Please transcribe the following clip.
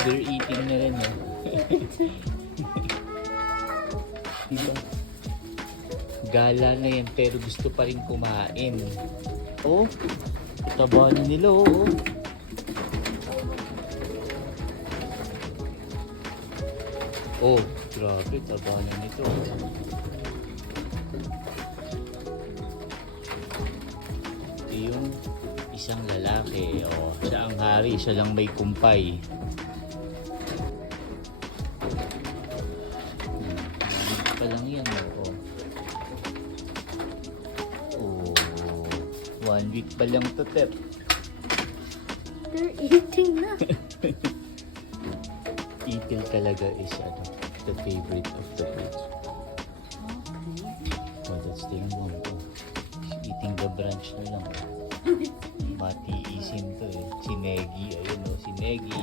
They're eating na rin eh. Diba? Gala na yan pero gusto pa rin kumain. Oh, taba na nila oh. Oh, grabe, taba na nito. Ito yung isang lalaki. Oh, siya ang hari, siya lang may kumpay. Namin pa lang yan. Oh, 1 week pa lang to, Tep. They're eating na. Itil talaga is the favorite of the birds. Okay. Oh, that's the young one. Oh. She's eating the branch na lang. Matiisin to eh. Si Negi, ayun oh, si Negi.